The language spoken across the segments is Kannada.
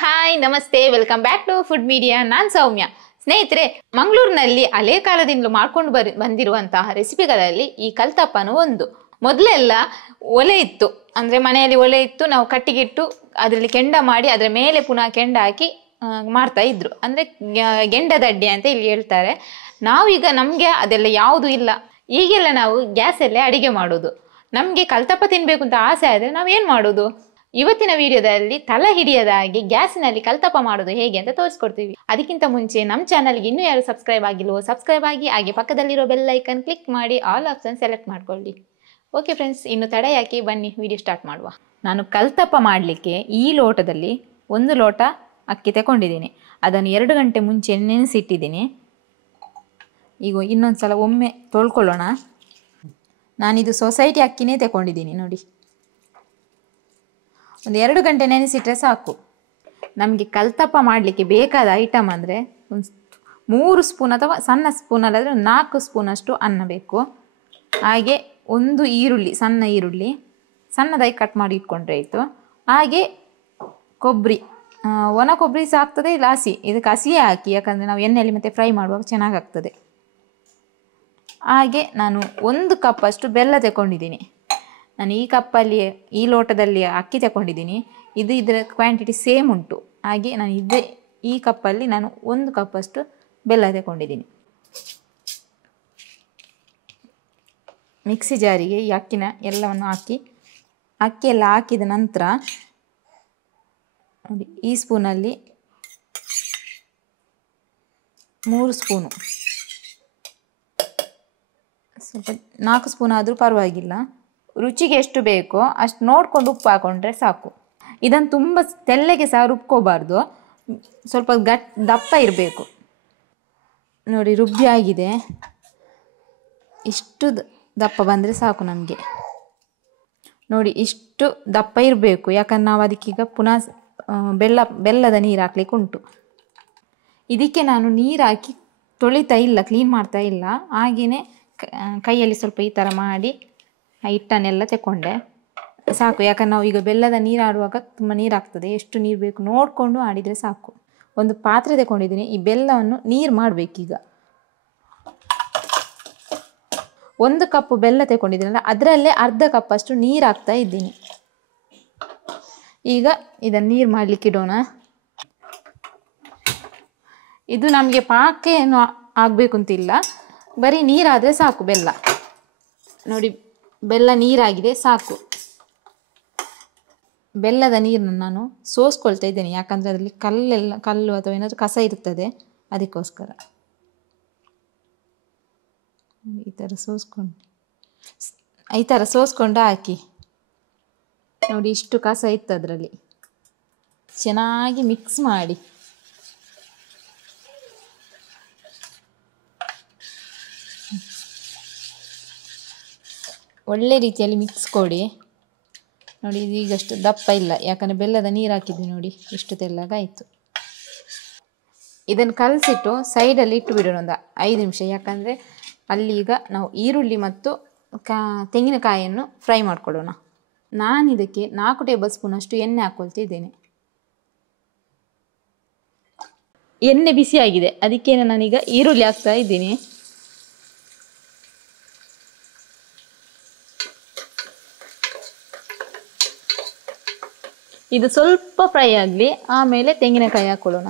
ಹಾಯ್ ನಮಸ್ತೆ, welcome back to food media. ನಾನು ಸೌಮ್ಯ. ಸ್ನೇಹಿತರೆ, ಮಂಗಳೂರಿನಲ್ಲಿ ಹಳೆ ಕಾಲದಿಂದಲೂ ಮಾಡ್ಕೊಂಡು ಬಂದಿರುವಂತಹ ರೆಸಿಪಿಗಳಲ್ಲಿ ಈ ಕಲ್ತಪ್ಪನು ಒಂದು. ಮೊದಲೆಲ್ಲ ಒಲೆ ಇತ್ತು, ಅಂದ್ರೆ ಮನೆಯಲ್ಲಿ ಒಲೆ ಇತ್ತು, ನಾವು ಕಟ್ಟಿಗಿಟ್ಟು ಅದರಲ್ಲಿ ಕೆಂಡ ಮಾಡಿ ಅದರ ಮೇಲೆ ಪುನಃ ಕೆಂಡ ಹಾಕಿ ಮಾಡ್ತಾ ಇದ್ರು, ಅಂದ್ರೆ ಗೆಂಡದಡ್ಡಿ ಅಂತ ಇಲ್ಲಿ ಹೇಳ್ತಾರೆ. ನಾವೀಗ ನಮ್ಗೆ ಅದೆಲ್ಲ ಯಾವುದು ಇಲ್ಲ, ಈಗೆಲ್ಲ ನಾವು ಗ್ಯಾಸಲ್ಲೇ ಅಡಿಗೆ ಮಾಡೋದು. ನಮ್ಗೆ ಕಲ್ತಪ್ಪ ತಿನ್ಬೇಕು ಅಂತ ಆಸೆ ಆದ್ರೆ ನಾವೇನ್ ಮಾಡೋದು? ಇವತ್ತಿನ ವಿಡಿಯೋದಲ್ಲಿ ತಲೆ ಹಿಡಿಯದಾಗಿ ಗ್ಯಾಸಿನಲ್ಲಿ ಕಲ್ತಪ್ಪ ಮಾಡೋದು ಹೇಗೆ ಅಂತ ತೋರಿಸ್ಕೊಡ್ತೀವಿ. ಅದಕ್ಕಿಂತ ಮುಂಚೆ ನಮ್ಮ ಚಾನಲ್ಗೆ ಇನ್ನೂ ಯಾರು ಸಬ್ಸ್ಕ್ರೈಬ್ ಆಗಿಲ್ವೋ ಸಬ್ಸ್ಕ್ರೈಬ್ ಆಗಿ, ಹಾಗೆ ಪಕ್ಕದಲ್ಲಿರೋ ಬೆಲ್ ಐಕನ್ ಕ್ಲಿಕ್ ಮಾಡಿ ಆಲ್ ಆಪ್ಷನ್ ಸೆಲೆಕ್ಟ್ ಮಾಡ್ಕೊಳ್ಳಿ. ಓಕೆ ಫ್ರೆಂಡ್ಸ್, ಇನ್ನು ತಡೆ ಯಾಕೆ, ಬನ್ನಿ ವಿಡಿಯೋ ಸ್ಟಾರ್ಟ್ ಮಾಡುವ. ನಾನು ಕಲ್ತಪ್ಪ ಮಾಡಲಿಕ್ಕೆ ಈ ಲೋಟದಲ್ಲಿ 1 ಲೋಟ ಅಕ್ಕಿ ತಗೊಂಡಿದ್ದೀನಿ. ಅದನ್ನು 2 ಗಂಟೆ ಮುಂಚೆ ನೆನೆಸಿಟ್ಟಿದ್ದೀನಿ. ಈಗ ಇನ್ನೊಂದ್ಸಲ ಒಮ್ಮೆ ತೊಳ್ಕೊಳ್ಳೋಣ. ನಾನಿದು ಸೊಸೈಟಿ ಅಕ್ಕಿನೇ ತಗೊಂಡಿದ್ದೀನಿ ನೋಡಿ. ಒಂದು 2 ಗಂಟೆ ನೆನೆಸಿಟ್ರೆ ಸಾಕು. ನಮಗೆ ಕಲ್ತಪ್ಪ ಮಾಡಲಿಕ್ಕೆ ಬೇಕಾದ ಐಟಮ್ ಅಂದರೆ ಒಂದು 3 ಸ್ಪೂನ್ ಅಥವಾ ಸಣ್ಣ ಸ್ಪೂನಲ್ಲಾದರೆ 4 ಸ್ಪೂನಷ್ಟು ಅನ್ನ ಬೇಕು. ಹಾಗೆ 1 ಈರುಳ್ಳಿ, ಸಣ್ಣ ಈರುಳ್ಳಿ ಸಣ್ಣದಾಗಿ ಕಟ್ ಮಾಡಿ ಇಟ್ಕೊಂಡ್ರೆ ಆಯಿತು. ಹಾಗೆ ಕೊಬ್ಬರಿ, ಒಣ ಕೊಬ್ಬರಿ ಸಹ ಆಗ್ತದೆ, ಇಲ್ಲ ಹಸಿ, ಇದಕ್ಕೆ ಹಸಿಯೇ ಹಾಕಿ, ಯಾಕಂದರೆ ನಾವು ಎಣ್ಣೆಯಲ್ಲಿ ಮತ್ತೆ ಫ್ರೈ ಮಾಡುವಾಗ ಚೆನ್ನಾಗಾಗ್ತದೆ. ಹಾಗೆ ನಾನು 1 ಕಪ್ಪಷ್ಟು ಬೆಲ್ಲ ತಗೊಂಡಿದ್ದೀನಿ. ನಾನು ಈ ಕಪ್ಪಲ್ಲಿ, ಈ ಲೋಟದಲ್ಲಿ ಅಕ್ಕಿ ತಗೊಂಡಿದ್ದೀನಿ. ಇದರ ಕ್ವಾಂಟಿಟಿ ಸೇಮ್ ಉಂಟು. ಹಾಗೆ ನಾನು ಈ ಕಪ್ಪಲ್ಲಿ ನಾನು 1 ಕಪ್ಪಷ್ಟು ಬೆಲ್ಲ ತಗೊಂಡಿದ್ದೀನಿ. ಮಿಕ್ಸಿ ಜಾರಿಗೆ ಈ ಅಕ್ಕಿನ ಎಲ್ಲವನ್ನು ಹಾಕಿ, ಅಕ್ಕಿ ಎಲ್ಲ ಹಾಕಿದ ನಂತರ ನೋಡಿ, ಈ ಸ್ಪೂನಲ್ಲಿ 3 ಸ್ಪೂನು, ಸ್ವಲ್ಪ 4 ಸ್ಪೂನ್ ಆದರೂ ಪರವಾಗಿಲ್ಲ, ರುಚಿಗೆ ಎಷ್ಟು ಬೇಕೋ ಅಷ್ಟು ನೋಡಿಕೊಂಡು ಉಪ್ಪು ಹಾಕೊಂಡ್ರೆ ಸಾಕು. ಇದನ್ನು ತುಂಬ ತೆಳ್ಳಗೆ ಸಹ ರುಬ್ಕೋಬಾರ್ದು, ಸ್ವಲ್ಪ ದಪ್ಪ ಇರಬೇಕು. ನೋಡಿ, ರುಬ್ಬಿ ಆಗಿದೆ. ಇಷ್ಟು ದಪ್ಪ ಬಂದರೆ ಸಾಕು ನಮಗೆ. ನೋಡಿ, ಇಷ್ಟು ದಪ್ಪ ಇರಬೇಕು, ಯಾಕಂದ್ರೆ ನಾವು ಅದಕ್ಕೀಗ ಪುನಃ ಬೆಲ್ಲದ ನೀರು ಹಾಕ್ಲಿಕ್ಕೆ ಉಂಟು. ಇದಕ್ಕೆ ನಾನು ನೀರು ಹಾಕಿ ತೊಳಿತಾ ಇಲ್ಲ, ಕ್ಲೀನ್ ಮಾಡ್ತಾ ಇಲ್ಲ. ಹಾಗೆಯೇ ಕೈಯಲ್ಲಿ ಸ್ವಲ್ಪ ಈ ಥರ ಮಾಡಿ ಹಿಟ್ಟನ್ನೆಲ್ಲ ತಗೊಂಡೆ ಸಾಕು. ಯಾಕಂದ್ರೆ ನಾವು ಈಗ ಬೆಲ್ಲದ ನೀರು ಆಡುವಾಗ ತುಂಬ ನೀರು ಆಗ್ತದೆ, ಎಷ್ಟು ನೀರು ಬೇಕು ನೋಡಿಕೊಂಡು ಆಡಿದರೆ ಸಾಕು. ಒಂದು ಪಾತ್ರೆ ತಗೊಂಡಿದ್ದೀನಿ. ಈ ಬೆಲ್ಲವನ್ನು ನೀರು ಮಾಡಬೇಕೀಗ. 1 ಕಪ್ ಬೆಲ್ಲ ತಗೊಂಡಿದ್ದೀನಲ್ಲ, ಅದರಲ್ಲೇ ಅರ್ಧ ಕಪ್ಪಷ್ಟು ನೀರು ಹಾಕ್ತಾ ಇದ್ದೀನಿ. ಈಗ ಇದನ್ನು ನೀರು ಮಾಡಲಿಕ್ಕೆ ಇಡೋಣ. ಇದು ನಮಗೆ ಪಾಕ ಏನು ಆಗಬೇಕು ಅಂತಿಲ್ಲ, ಬರೀ ನೀರಾದರೆ ಸಾಕು. ಬೆಲ್ಲ ನೋಡಿ, ಬೆಲ್ಲ ನೀರಾಗಿದೆ, ಸಾಕು. ಬೆಲ್ಲದ ನೀರನ್ನು ನಾನು ಸೋಸ್ಕೊಳ್ತಾ ಇದ್ದೇನೆ, ಯಾಕಂದರೆ ಅದರಲ್ಲಿ ಕಲ್ಲು ಅಥವಾ ಏನಾದರೂ ಕಸ ಇರ್ತದೆ, ಅದಕ್ಕೋಸ್ಕರ. ಈ ಥರ ಸೋಸ್ಕೊಂಡು ಹಾಕಿ. ನೋಡಿ, ಇಷ್ಟು ಕಸ ಇತ್ತು ಅದರಲ್ಲಿ. ಚೆನ್ನಾಗಿ ಮಿಕ್ಸ್ ಮಾಡಿ. ಒಳ್ಳೆ ರೀತಿಯಲ್ಲಿ ಮಿಕ್ಸ್ ಕೊಡಿ. ನೋಡಿ, ಇದು ಈಗಷ್ಟು ದಪ್ಪ ಇಲ್ಲ, ಯಾಕಂದರೆ ಬೆಲ್ಲದ ನೀರು ಹಾಕಿದ್ವಿ. ನೋಡಿ, ಇಷ್ಟು ತೆಳ್ಳಗಾಯಿತು. ಇದನ್ನು ಕಲಸಿಟ್ಟು ಸೈಡಲ್ಲಿ ಇಟ್ಟು ಬಿಡೋಣ ಒಂದು 5 ನಿಮಿಷ, ಯಾಕಂದರೆ ಅಲ್ಲಿ ಈಗ ನಾವು ಈರುಳ್ಳಿ ಮತ್ತು ತೆಂಗಿನಕಾಯಿಯನ್ನು ಫ್ರೈ ಮಾಡ್ಕೊಳ್ಳೋಣ. ನಾನು ಇದಕ್ಕೆ 4 ಟೇಬಲ್ ಸ್ಪೂನಷ್ಟು ಎಣ್ಣೆ ಹಾಕ್ಕೊಳ್ತಿದ್ದೇನೆ. ಎಣ್ಣೆ ಬಿಸಿಯಾಗಿದೆ, ಅದಕ್ಕೆ ನಾನೀಗ ಈರುಳ್ಳಿ ಹಾಕ್ತಾ ಇದ್ದೀನಿ. ಇದು ಸ್ವಲ್ಪ ಫ್ರೈ ಆಗಲಿ, ಆಮೇಲೆ ತೆಂಗಿನಕಾಯಿ ಹಾಕ್ಕೊಳ್ಳೋಣ.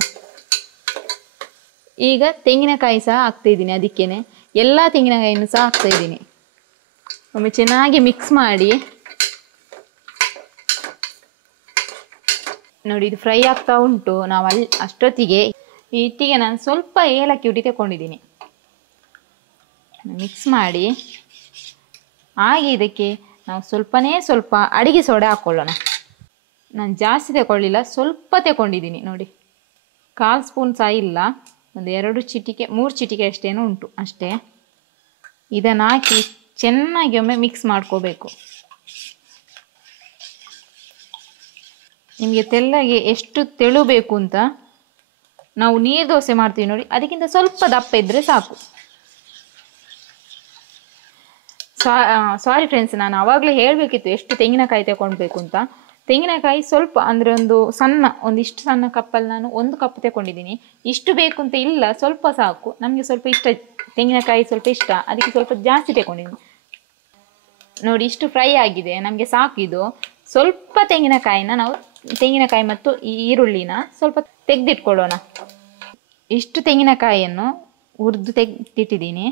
ಈಗ ತೆಂಗಿನಕಾಯಿ ಸಹ ಹಾಕ್ತಾ ಇದ್ದೀನಿ, ಅದಕ್ಕೇನೆ ಎಲ್ಲ ತೆಂಗಿನಕಾಯಿಯನ್ನು ಸಹ ಹಾಕ್ತಾ ಇದ್ದೀನಿ. ಒಮ್ಮೆ ಚೆನ್ನಾಗಿ ಮಿಕ್ಸ್ ಮಾಡಿ. ನೋಡಿ, ಇದು ಫ್ರೈ ಆಗ್ತಾ ಉಂಟು. ನಾವು ಅಷ್ಟೊತ್ತಿಗೆ ಈ ಹಿಟ್ಟಿಗೆ ನಾನು ಸ್ವಲ್ಪ ಏಲಕ್ಕಿ ಹುಡಿ ತಗೊಂಡಿದ್ದೀನಿ. ಮಿಕ್ಸ್ ಮಾಡಿ. ಹಾಗೆ ಇದಕ್ಕೆ ನಾವು ಸ್ವಲ್ಪ ಅಡಿಗೆ ಸೋಡಾ ಹಾಕ್ಕೊಳ್ಳೋಣ. ನಾನು ಜಾಸ್ತಿ ತಗೊಳ್ಳಿಲ್ಲ, ಸ್ವಲ್ಪ ತಗೊಂಡಿದ್ದೀನಿ. ನೋಡಿ, 1/4 ಸ್ಪೂನ್ ಸಹ ಇಲ್ಲ, ಒಂದು 2 ಚಿಟಿಕೆ 3 ಚಿಟಿಕೆ ಅಷ್ಟೇನೂ ಉಂಟು ಅಷ್ಟೇ. ಇದನ್ನು ಹಾಕಿ ಚೆನ್ನಾಗಿ ಒಮ್ಮೆ ಮಿಕ್ಸ್ ಮಾಡ್ಕೋಬೇಕು. ನಿಮಗೆ ತೆಳ್ಳಗೆ ಎಷ್ಟು ತೆಳು ಬೇಕು ಅಂತ, ನಾವು ನೀರು ದೋಸೆ ಮಾಡ್ತೀವಿ ನೋಡಿ, ಅದಕ್ಕಿಂತ ಸ್ವಲ್ಪ ದಪ್ಪ ಇದ್ದರೆ ಸಾಕು. ಸಾರಿ ಫ್ರೆಂಡ್ಸ್, ನಾನು ಆವಾಗಲೇ ಹೇಳಬೇಕಿತ್ತು ಎಷ್ಟು ತೆಂಗಿನಕಾಯಿ ತಗೊಳ್ಬೇಕು ಅಂತ. ತೆಂಗಿನಕಾಯಿ ಸ್ವಲ್ಪ ಅಂದರೆ ಒಂದಿಷ್ಟು ಸಣ್ಣ ಕಪ್ಪಲ್ಲಿ ನಾನು 1 ಕಪ್ ತಗೊಂಡಿದ್ದೀನಿ. ಇಷ್ಟು ಬೇಕು ಅಂತ ಇಲ್ಲ, ಸ್ವಲ್ಪ ಸಾಕು. ನಮಗೆ ಸ್ವಲ್ಪ ಇಷ್ಟ, ತೆಂಗಿನಕಾಯಿ ಸ್ವಲ್ಪ ಇಷ್ಟ, ಅದಕ್ಕೆ ಸ್ವಲ್ಪ ಜಾಸ್ತಿ ತಗೊಂಡಿದ್ದೀನಿ. ನೋಡಿ ಇಷ್ಟು ಫ್ರೈ ಆಗಿದೆ, ನಮಗೆ ಸಾಕಿದು. ಸ್ವಲ್ಪ ತೆಂಗಿನಕಾಯಿ ಮತ್ತು ಈ ಈರುಳ್ಳಿನ ಸ್ವಲ್ಪ ತೆಗೆದಿಟ್ಕೊಳ್ಳೋಣ. ಇಷ್ಟು ತೆಂಗಿನಕಾಯಿಯನ್ನು ಹುರಿದು ತೆಗೆದಿಟ್ಟಿದ್ದೀನಿ.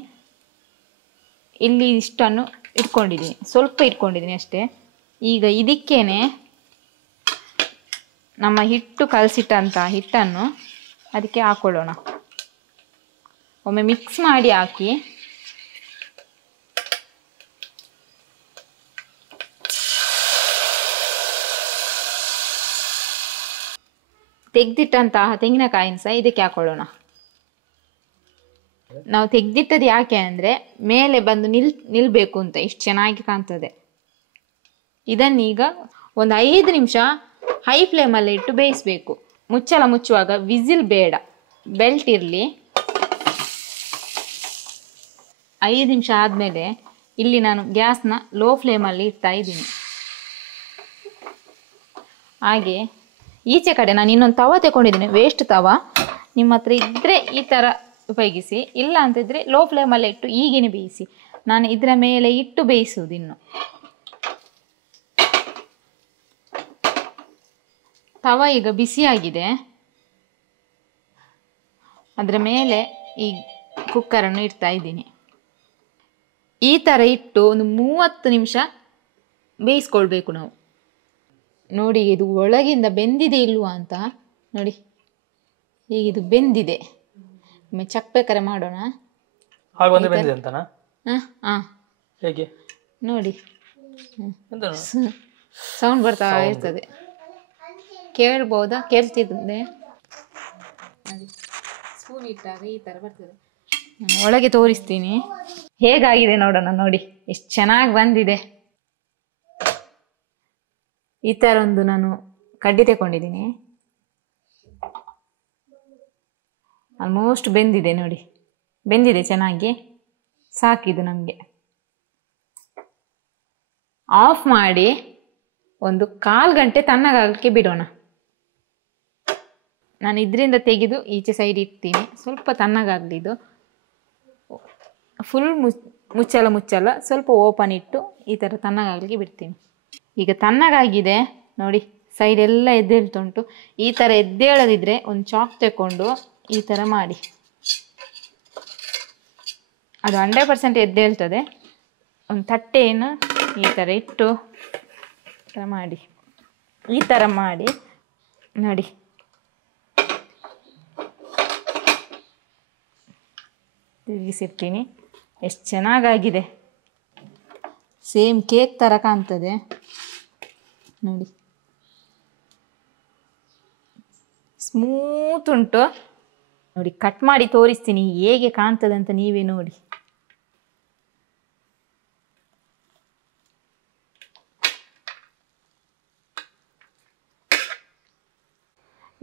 ಇಲ್ಲಿ ಇಷ್ಟನ್ನು ಇಟ್ಕೊಂಡಿದ್ದೀನಿ, ಸ್ವಲ್ಪ ಇಟ್ಕೊಂಡಿದ್ದೀನಿ ಅಷ್ಟೇ. ಈಗ ಇದಕ್ಕೇನೆ ನಮ್ಮ ಕಲಸಿಟ್ಟಂಥ ಹಿಟ್ಟನ್ನು ಅದಕ್ಕೆ ಹಾಕೊಳ್ಳೋಣ. ಒಮ್ಮೆ ಮಿಕ್ಸ್ ಮಾಡಿ ಹಾಕಿ. ತೆಗೆದಿಟ್ಟಂತಹ ತೆಂಗಿನಕಾಯಿನ ಸಹ ಇದಕ್ಕೆ ಹಾಕೊಳ್ಳೋಣ. ನಾವು ತೆಗೆದಿಟ್ಟದ್ದು ಯಾಕೆ ಅಂದರೆ ಮೇಲೆ ಬಂದು ನಿಲ್ಬೇಕು ಅಂತ, ಇಷ್ಟು ಚೆನ್ನಾಗಿ ಕಾಣ್ತದೆ. ಇದನ್ನೀಗ ಒಂದು 5 ನಿಮಿಷ ಹೈ ಫ್ಲೇಮಲ್ಲಿ ಇಟ್ಟು ಬೇಯಿಸಬೇಕು. ಮುಚ್ಚುವಾಗ ವಿಸಿಲ್ ಬೇಡ, ಬೆಲ್ಟ್ ಇರಲಿ. 5 ನಿಮಿಷ ಆದಮೇಲೆ ಇಲ್ಲಿ ನಾನು ಗ್ಯಾಸ್ನ ಲೋ ಫ್ಲೇಮಲ್ಲಿ ಇಡ್ತಾ ಇದ್ದೀನಿ. ಹಾಗೆ ಈಚೆ ಕಡೆ ನಾನು ಇನ್ನೊಂದು ತವ ತಗೊಂಡಿದ್ದೀನಿ, ವೇಸ್ಟ್ ತವ. ನಿಮ್ಮ ಹತ್ರ ಇದ್ದರೆ ಈ ಥರ ಉಪಯೋಗಿಸಿ, ಇಲ್ಲ ಅಂತಿದ್ರೆ ಲೋ ಫ್ಲೇಮಲ್ಲೇ ಇಟ್ಟು ಈಗೇನೆ ಬೇಯಿಸಿ. ನಾನು ಇದರ ಮೇಲೆ ಇಟ್ಟು ಬೇಯಿಸುವುದು. ಇನ್ನು ತವ ಈಗ ಬಿಸಿಯಾಗಿದೆ, ಅದರ ಮೇಲೆ ಈ ಕುಕ್ಕರನ್ನು ಇಡ್ತಾ ಇದ್ದೀನಿ. ಈ ಥರ ಇಟ್ಟು ಒಂದು 30 ನಿಮಿಷ ಬೇಯಿಸ್ಕೊಳ್ಬೇಕು ನಾವು. ನೋಡಿ ಇದು ಒಳಗಿಂದ ಬೆಂದಿದೆ ಇಲ್ವಾ ಅಂತ ನೋಡಿ. ಈಗ ಇದು ಬೆಂದಿದೆ. ಒಮ್ಮೆ ಚೆಕ್ ಬೇಕಾರೆ ಮಾಡೋಣ. ನೋಡಿ ಸೌಂಡ್ ಬರ್ತಾ ಇರ್ತದೆ, ಕೇಳ್ಬೋದಾ? ಕೇಳ್ತಿದ್ದೆ. ಸ್ಪೂನ್ ಇಟ್ಟಾಗ ಈ ಥರ ಬರ್ತದೆ. ಒಳಗೆ ತೋರಿಸ್ತೀನಿ ಹೇಗಾಗಿದೆ ನೋಡೋಣ. ನೋಡಿ ಎಷ್ಟು ಚೆನ್ನಾಗಿ ಬಂದಿದೆ. ಈ ಥರ ನಾನು ಕಡ್ಡಿ ತಗೊಂಡಿದ್ದೀನಿ. ಆಲ್ಮೋಸ್ಟ್ ಬೆಂದಿದೆ ನೋಡಿ, ಬೆಂದಿದೆ ಚೆನ್ನಾಗಿ. ಸಾಕಿದು ನಮಗೆ. ಆಫ್ ಮಾಡಿ ಒಂದು 1/4 ಗಂಟೆ ತಣ್ಣಗಾಗಲಿಕ್ಕೆ ಬಿಡೋಣ. ನಾನು ಇದರಿಂದ ತೆಗೆದು ಈಚೆ ಸೈಡ್ ಇಡ್ತೀನಿ, ಸ್ವಲ್ಪ ತಣ್ಣಗಾಗಲಿದ್ದು. ಫುಲ್ ಮುಚ್ಚಲ್ಲ, ಸ್ವಲ್ಪ ಓಪನ್ ಇಟ್ಟು ಈ ಥರ ತಣ್ಣಗಾಗಲಿಕ್ಕೆ ಬಿಡ್ತೀನಿ. ಈಗ ತಣ್ಣಗಾಗಿದೆ ನೋಡಿ, ಸೈಡ್ ಎಲ್ಲ ಎದ್ದೇಳ್ತುಂಟು. ಈ ಥರ ಎದ್ದೇಳದಿದ್ರೆ ಒಂದು ಚಾಕ್ ತಗೊಂಡು ಈ ಥರ ಮಾಡಿ, ಅದು 100% ಎದ್ದೇಳ್ತದೆ. ಒಂದು ತಟ್ಟೆಯನ್ನು ಈ ಥರ ಇಟ್ಟು ಈ ಥರ ಮಾಡಿ ನೋಡಿ. ತಿರುಗಿಸಿರ್ತೀನಿ. ಎಷ್ಟು ಚೆನ್ನಾಗಾಗಿದೆ, ಸೇಮ್ ಕೇಕ್ ಥರ ಕಾಣ್ತದೆ ನೋಡಿ. ಸ್ಮೂತ್ ಉಂಟು ನೋಡಿ. ಕಟ್ ಮಾಡಿ ತೋರಿಸ್ತೀನಿ ಹೇಗೆ ಕಾಣ್ತದೆ ಅಂತ, ನೀವೇ ನೋಡಿ.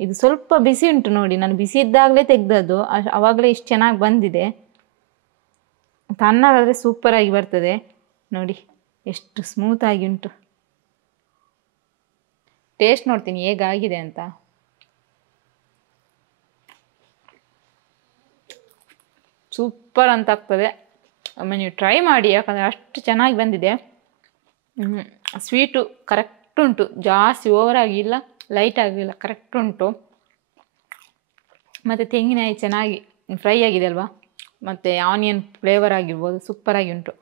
ಇದು ಸ್ವಲ್ಪ ಬಿಸಿ ಉಂಟು ನೋಡಿ, ನಾನು ಬಿಸಿ ಇದ್ದಾಗಲೇ ತೆಗೆದದ್ದು, ಆವಾಗಲೇ ಇಷ್ಟು ಚೆನ್ನಾಗಿ ಬಂದಿದೆ. ತಣ್ಣಗಾದರೆ ಸೂಪರಾಗಿ ಬರ್ತದೆ ನೋಡಿ, ಎಷ್ಟು ಸ್ಮೂತಾಗಿ ಉಂಟು. ಟೇಸ್ಟ್ ನೋಡ್ತೀನಿ ಹೇಗಾಗಿದೆ ಅಂತ. ಸೂಪರ್ ಅಂತ ಆಗ್ತದೆ. ಒಮ್ಮೆ ನೀವು ಟ್ರೈ ಮಾಡಿ, ಯಾಕಂದರೆ ಅಷ್ಟು ಚೆನ್ನಾಗಿ ಬಂದಿದೆ. ಸ್ವೀಟು ಕರೆಕ್ಟ್ ಉಂಟು, ಜಾಸ್ತಿ ಓವರ್ ಆಗಿಲ್ಲ, ಲೈಟ್ ಆಗಿಲ್ಲ, ಕರೆಕ್ಟ್ ಉಂಟು. ಮತ್ತು ತೆಂಗಿನಕಾಯಿ ಚೆನ್ನಾಗಿ ಫ್ರೈ ಆಗಿದೆ ಅಲ್ವಾ, ಮತ್ತು ಆನಿಯನ್ ಫ್ಲೇವರ್ ಆಗಿರ್ಬೋದು, ಸೂಪರಾಗಿ ಉಂಟು.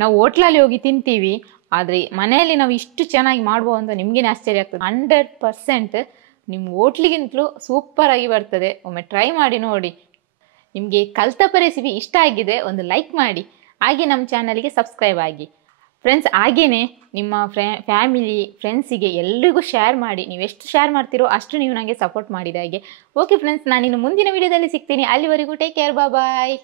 ನಾವು ಹೋಟ್ಲಲ್ಲಿ ಹೋಗಿ ತಿಂತೀವಿ, ಆದರೆ ಮನೆಯಲ್ಲಿ ನಾವು ಇಷ್ಟು ಚೆನ್ನಾಗಿ ಮಾಡ್ಬೋದು ಅಂತ ನಿಮಗೇನೆ ಆಶ್ಚರ್ಯ ಆಗ್ತದೆ. 100% ನಿಮ್ಮ ಹೋಟ್ಲಿಗಿಂತಲೂ ಸೂಪರಾಗಿ ಬರ್ತದೆ. ಒಮ್ಮೆ ಟ್ರೈ ಮಾಡಿ ನೋಡಿ. ನಿಮಗೆ ಕಲ್ತಪ್ಪ ರೆಸಿಪಿ ಇಷ್ಟ ಆಗಿದೆ ಒಂದು ಲೈಕ್ ಮಾಡಿ, ಹಾಗೆ ನಮ್ಮ ಚಾನಲ್ಗೆ ಸಬ್ಸ್ಕ್ರೈಬ್ ಆಗಿ ಫ್ರೆಂಡ್ಸ್. ಹಾಗೆಯೇ ನಿಮ್ಮ ಫ್ಯಾಮಿಲಿ ಫ್ರೆಂಡ್ಸಿಗೆ ಎಲ್ರಿಗೂ ಶೇರ್ ಮಾಡಿ. ನೀವು ಎಷ್ಟು ಶೇರ್ ಮಾಡ್ತೀರೋ ಅಷ್ಟು ನೀವು ನನಗೆ ಸಪೋರ್ಟ್ ಮಾಡಿದ ಹಾಗೆ. ಓಕೆ ಫ್ರೆಂಡ್ಸ್, ನಾನಿನ್ನು ಮುಂದಿನ ವಿಡಿಯೋದಲ್ಲಿ ಸಿಗ್ತೀನಿ. ಅಲ್ಲಿವರೆಗೂ ಟೇಕ್ ಕೇರ್, ಬಾಯ್.